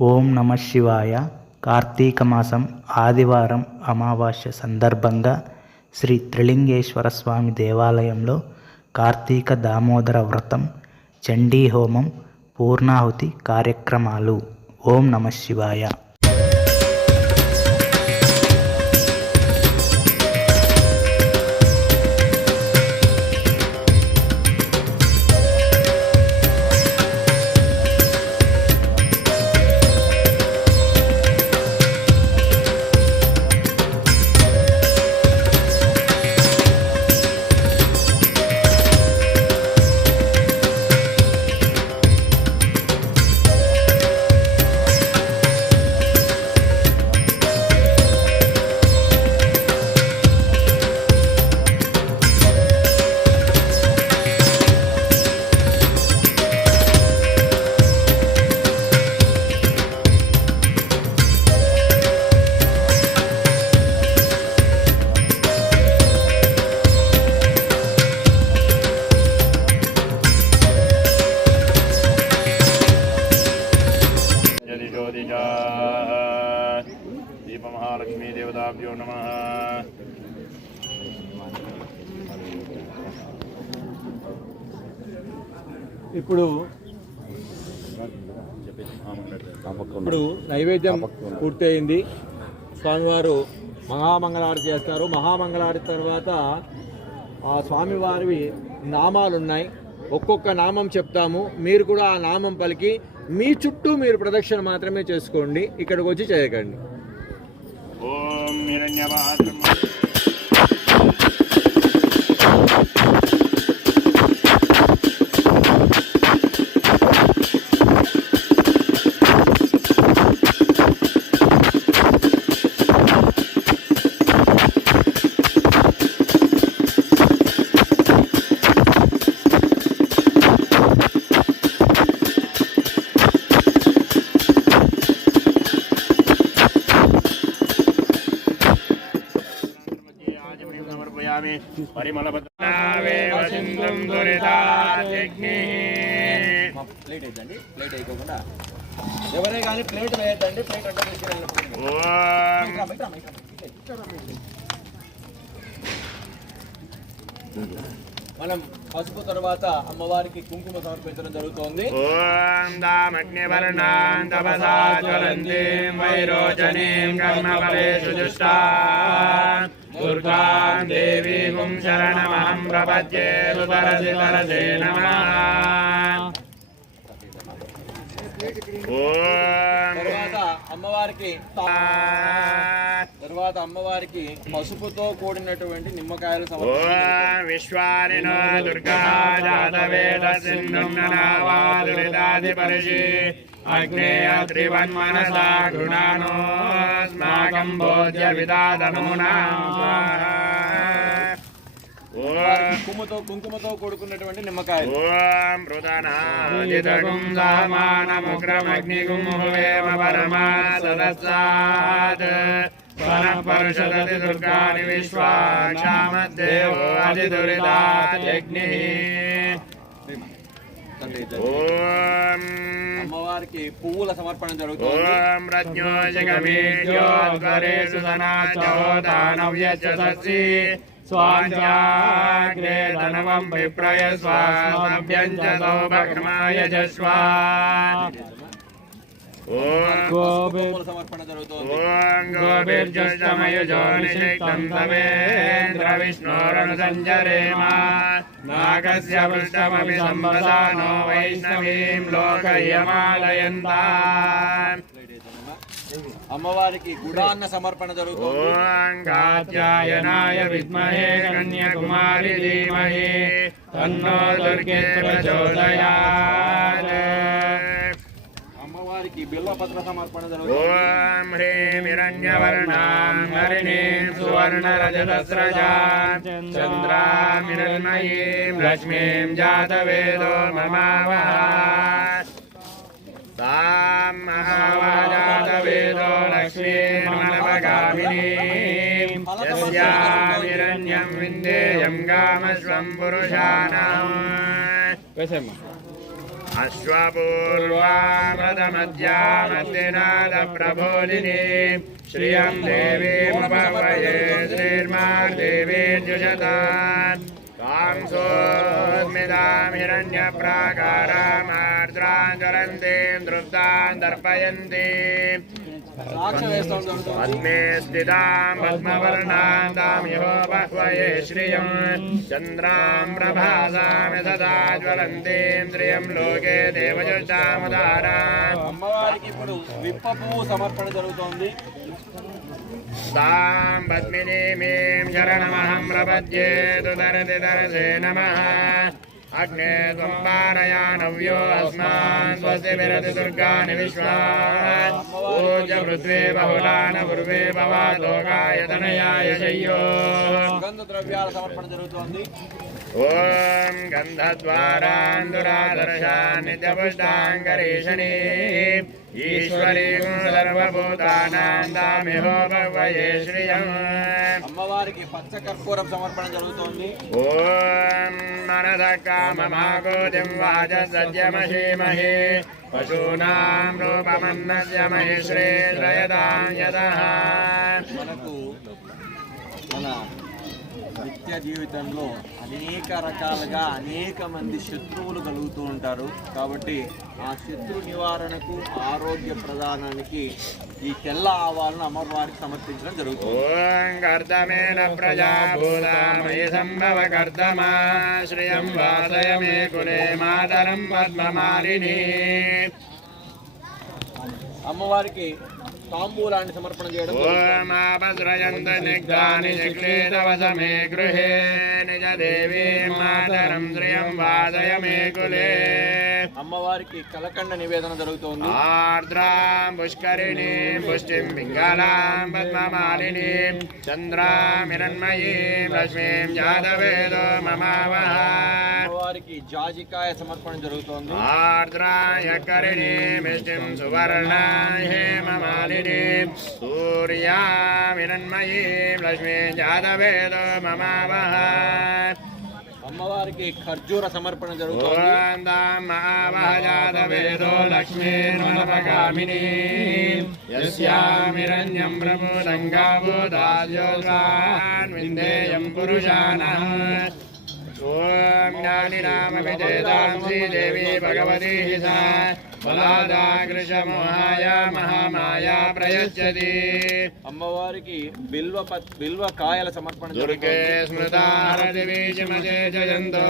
ఓం నమ శివాయ. కార్తీక మాసం ఆదివారం అమావాస్య సందర్భంగా శ్రీ త్రిలింగేశ్వర స్వామి దేవాలయంలో కార్తీక దామోదర వ్రతం చండీ హోమం పూర్ణాహుతి కార్యక్రమాలు. ఓం నమ శివాయ. గురుదేవాభ్యో నమ ఇప్పుడు ఇప్పుడు నైవేద్యం పూర్తయింది. స్వామివారు మహామంగళారతి చేస్తారు. మహామంగళారతి తర్వాత ఆ స్వామివారివి నామాలు ఉన్నాయి ఒక్కొక్క నామం చెప్తాము. మీరు కూడా ఆ నామం పలికి మీ చుట్టూ మీరు ప్రదక్షిణ మాత్రమే చేసుకోండి. ఇక్కడికి వచ్చి చేయకండి. ॐ ఎవరే కానీ ప్లేట్ వేయద్దండి ప్లేట్ మనం పసుపు తర్వాత అమ్మవారికి కుంకుమ సమర్పించడం జరుగుతోంది. ఓం దామగ్నివర్ణాం దుర్గాం దేవీం శరణమహం ప్రపద్యే సుపరసి పరసే నమ. అమ్మవారికి తర్వాత అమ్మవారికి పసుపుతో కూడినటువంటి నిమ్మకాయలు విశ్వాని దుర్గా జాతవేద సింహం పరిశీ. जातवेद सिन्धुं ननावादुरिताधिपरिषि अग्नेय त्रिवन्मनसा गृणानोऽस्माकं भोज्य विदादनूनां स्वाहा ॐ కుంకుమతో కుంకుమతో కూడుకున్నటువంటి నిమ్మకాయలు ॐ मृदनादितगुं सामानमुग्रमग्निगुं हुवेम परमा सदस्सात् वनः परिषदति दुर्गाणि विश्वा क्षामद्देवो अधिदुरितात्यग्निः ॐ అమ్మవారికి పువ్వుల సమర్పణ జరుగుతుంది ॐ रज्ञो जगमेज्योद्गरेषु सनाचोदानव्यजससि स्वाञ्चाग्रे धनवं विप्रय स्वास्मभ्यं च सौभग्माय जस्वा ॐ పువ్వుల సమర్పణ జరుగుతోంద్రవిష్ణోరను నాగస్య పృష్టమపి సంవసానో వైష్ణవీం లోకయమాలయంతా అమ్మవారికి గుడాన్న సమర్పణ జరుగుతుంది. విద్మహే కన్యాకుమారి ధీమహే. తన్నో దుర్గే ప్రచోదయాత్ ॐ ह्रीं हिरण्यवर्णां हरिणीं सुवर्णरजतस्रजां चन्द्रामिरन्मयीं लक्ष्मीं जातवेदो ममावः तां महावजातवेदो लक्ष्मीर्मनवगामिनीं यस्यामिरण्यं विन्देयं गामश्वं पुरुषाणाम् अश्वपूर्वापदमध्यामद्यनादप्रबोधिनी श्रियं देवीमुपवये श्रीर्मार्देवीर्जुषतान् तां सोऽस्मितां हिरण्यप्राकारामार्द्रां ज्वलन्तीं दृप्तां दर्पयन्तीम् पद्मे स्थितां पद्मवर्णां तां यो बह्वये श्रियं चन्द्रां प्रभासामि सदा ज्वलन्तीं श्रियं लोके देवजुष्टामुदाराम् అమ్మవారికి ఇప్పుడు విప్ప పువ్వు సమర్పణ జరుగుతోంది तां पद्मिनीमीं शरणमहं प्रपद्ये तु दरति दरसे नमः अग्ने त्वं पारयानव्यो अस्मान् स्वस्ति विरति दुर्गाणि विश्वान् पूज पृथ्वे बहुलान पूर्वे भवा लोकाय तनयाय शय्यो ॐ गन्धद्वारान् दुरादर्शान् नित्यपुष्टाङ्गरेशनी ఈశ్వరీం సర్వభూతానాం దామిహో భవయే శ్రియం. అమ్మవారికి పచ్చ కర్పూరం సమర్పణ జరుగుతోంది. ఓం మనద కామమాగోదిం వాజ సత్యమహీమహి పశూనాం రూపమన్నస్య మనకు మన నిత్య జీవితంలో అనేక రకాలుగా అనేక మంది శత్రువులు కలుగుతూ ఉంటారు. కాబట్టి ఆ శత్రు నివారణకు ఆరోగ్య ప్రధానానికి ఈ తెల్ల ఆవాలను అమ్మవారికి సమర్పించడం జరుగుతుంది. అమ్మవారికి తాంబూలాన్ని సమర్పణ చేయడం ఓమాపద్రయంతనిగ్ధానిశక్లేదవసమే గృహే అమ్మవారికి కలకండ నివేదన జరుగుతోంది. ఆర్ద్రాం పుష్కరిణి పుష్టిం పింగళాం పద్మమాలిని చంద్రాం హిరణ్మయీ లక్ష్మీం జాతవేదో మమావహ. అమ్మవారికి జాజికాయ సమర్పణ జరుగుతోంది. ఆర్ద్రాయ కరిణి మిష్టిం సువర్ణ హేమమాలి सूर्यां हिरण्मयीं लक्ष्मीं जातवेदो ममावः అమ్మవారికి ఖర్జూర సమర్పణ జరుగుతోంది ॐ तां महावः जातवेदो लक्ष्मीर्मनपगामिनी यस्यामिरण्यं प्रमुदङ्गाबोधाद्योगान् विन्देयं पुरुषाणः బలాదాకృషమోహాయ మహామాయా ప్రయచ్చతి. అమ్మవారికి బిల్వ బిల్వ కాయల సమర్పణ దుర్గే స్మృతారతి వీచమతే జయంతో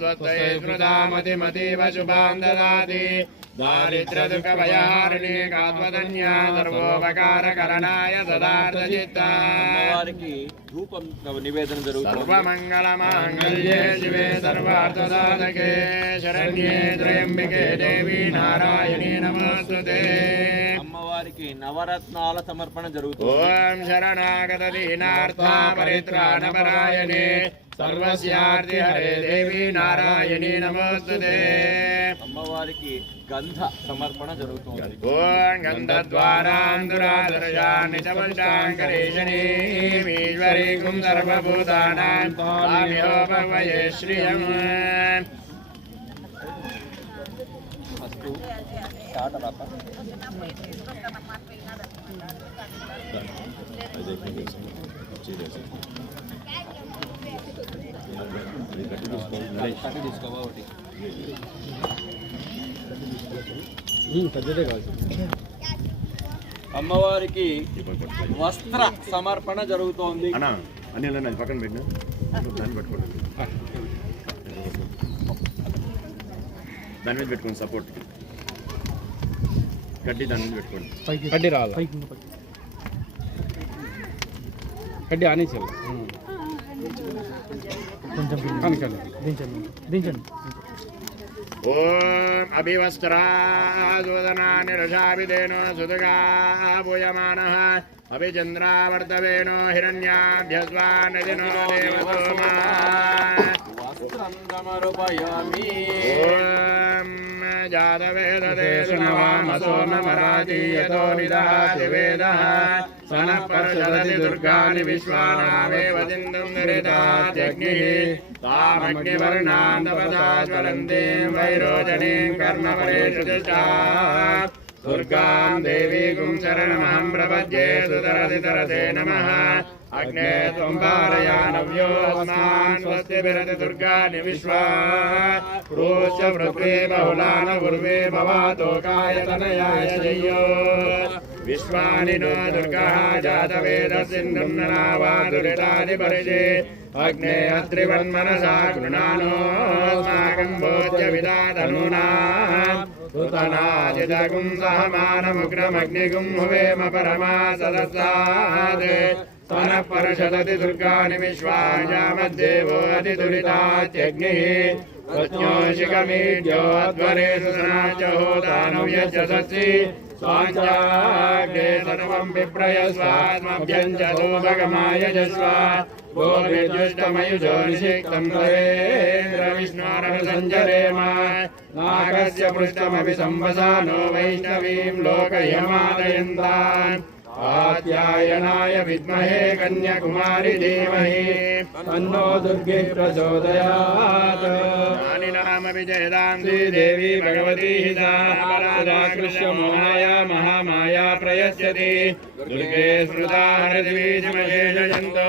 త్వత్తై స్మృతామతిమతీవ శుభాం దదాతి దారిద్రదుఃఖభయారిణి కాత్మధన్యా సర్వోపకారకరణాయ సదార్థచిత్తా. వారికి ధూపం నివేదన జరుగుతుంది. సర్వమంగళమాంగళ్యే శివే సర్వార్థసాధకే. శరణ్యే త్రయంబికే దేవి నారాయణ. అమ్మవారికి నవరత్నాల సమర్పణ జరుగుతుంది. ఓం శరణాగత దీనార్థ పరిత్రాణ పరాయణే సర్వస్యార్థి హరే దేవి నారాయణి నమోస్తుదే అమ్మవారికి గంధ సమర్పణ జరుగుతుంది. ఓం గంధ స్టార్ట్ అవ్వక. కట్టి తీసుకోవా అమ్మవారికి వస్త్ర సమర్పణ జరుగుతోంది. అన్నా అన్ని పక్కన పెట్టిన? దాన్ని పెట్టుకోండి. దాని మీద పెట్టుకోండి సపోర్ట్ గడ్డి దాని పెట్టుకోండి. గడ్డి రాదు. గడ్డి ఆనేసాలి. కొంచెం దించండి. దించండి. ఓం అభివస్త్రాదోదనా నిరషాభిదేనో సుదుగా భూయమాన అభిచంద్రావర్తవేనో హిరణ్యాభ్యస్వానదినో దేవసోమా ఓం जातवेददेशनवामसो नमराजीयतो निदहाति वेदः स नः प्रचलति दुर्गाणि विश्वानामेव जिन्दं निरितात्यग्निः तामग्निवर्णान्तपदाज्वलन्तीं वैरोचनीं कर्णपरेषुजा दुर्गां देवीगुं शरणमहं प्रपद्ये सुतरति तरसे नमः अग्ने त्वं पारयानव्योऽस्मान् स्वस्ति विरति दुर्गाणि विश्वा प्रोच्य पृथ्वी बहुलान पूर्वे भवातोकायतनयाय जय्यो विश्वानि नो दुर्गः जातवेदसिन्धुन्ननावादुरितादिपरिजे अग्ने अत्रिवन्मनसा गृणानोऽस्माकं भोज्य विदातनूना सुतनाजितगुं सहमानमुग्रमग्निगुं हुवेम परमा सदस्सात् स्तनः परशदति दुर्गाणि विश्वायामद्देवोऽतिदुरितात्यग्निः प्रज्ञोशिकमीड्योऽध्वरेषुसनाचहोदानव्यजसि स्वाञ्चाग्रे सर्वम् विप्रय स्वात्मभ्यम् च नागस्य संवसानो आत्यायनाय विद्महे कन्याकुमारी धीमहि। तन्नो दुर्गे प्रचोदयात्। ज्ञानिनामपि जयदां देवी भगवती मोहाया महामाया प्रयस्यति दुर्गे स्मृता हरद्वीजमशेषजन्तो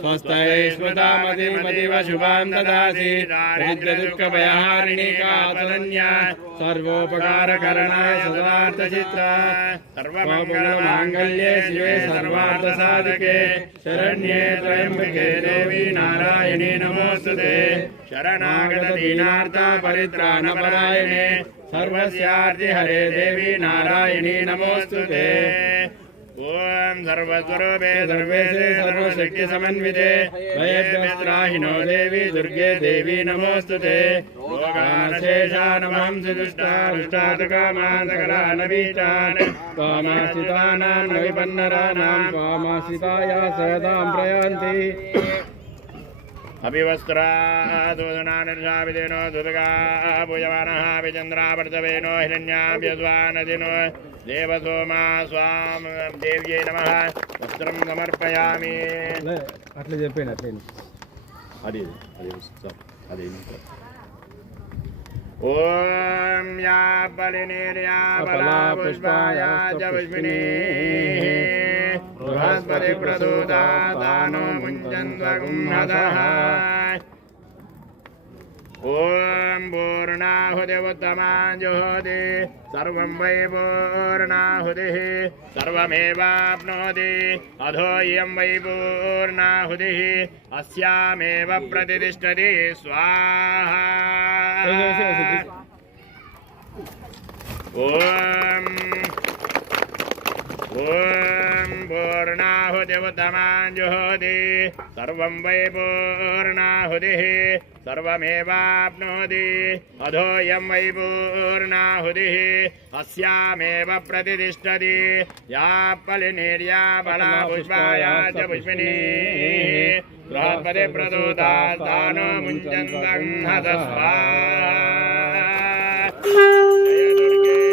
स्वस्तये स्मृतामतिमतिव शुभां ददासि। दारिद्र्यदुःखभयहारिणी कातरण्या सर्वोपकारकरणाय सदार्थचित्रा सर्वमङ्गलमाङ्गल्ये शिवे सर्वार्थसाधके। शरण्ये त्र्यम्बके देवी नारायणी नमोऽस्तुते शरणागतदीनार्था परित्राणपरायणे सर्वस्यार्ति हरे देवी नारायणी नमोऽस्तुते ॐ सर्वस्वरूपे सर्वेशे सर्वशक्तिसमन्विते भयद्वस्त्राहिनो देवी दुर्गे देवी नमोऽस्तु ते भोगानशेषानमहं सुदुष्टाष्टातकामान्तकरानबीजान् त्वामाश्रितानां न विपन्नराणां त्वामाश्रिताया सदां प्रयान्ति अभिवस्त्रादोदनानिर्षाविदेनो दुर्गा पूयमानः विचन्द्रावर्तवेनो हिरण्याभ्यस्वानदिनो देवसोमा स्वां देव्यै नमः वस्त्रं समर्पयामि అట్లా చెప్పాను అట్లే అది అది సార్ అది ॐ या बलिनीर्या बला पुष्पाया च पुष्पिणी बृहस्पति प्रसूता दानो मुञ्चन्द्वगुंहदः ॐ पूर्णाहुतिमुत्तमाञ्जुहोति सर्वं वै पूर्णाहुतिः सर्वमेवाप्नोति वै पूर्णाहुतिः अस्यामेव प्रतिष्ठति स्वाहा ॐ ॐ पूर्णाहुतिमुत्तमाञ्जुहोति सर्वं वै पूर्णाहुतिः, सर्वमेवाप्नोति। अधोऽयं वै पूर्णाहुतिः, अस्यामेव प्रतिष्ठति। या फलिनीर्या फला पुष्पाया च पुष्पिनी बृहस्पति प्रदूता मुञ्चन्तं हतस्वा जय दुर्गे।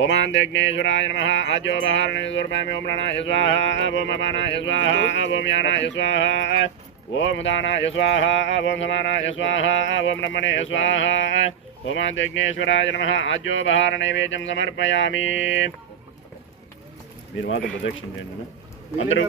ओमान्देग्नेश्वराय नम आजो दुर्भामि ओम रणा स्वाहा ओम अमाना स्वाहा ओम याना स्वाहा ओम दाना स्वाहा ओम समाना स्वाहा ओम नमने स्वाहा ओमान्देग्नेश्वराय नमः आद्योपहारणे वेजं समर्पयामि మీరు మాత్రం ప్రదక్షిణ చేయండి అందరూ